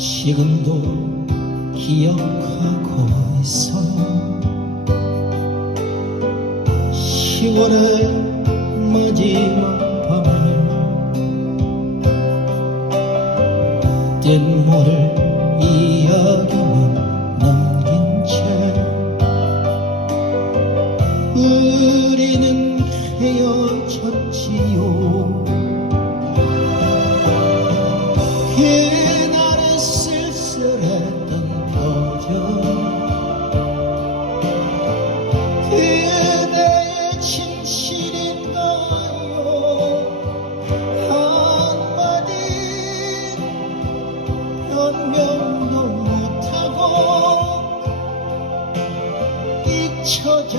지금도 기억하고 있어. 10월의 마지막 밤을 뜬 모를 이야기만 남긴 채 우리는 헤어졌지요. 그날의 쓸쓸했던 표정, 그대의 진실인가요? 한마디 변명도 못하고 잊혀져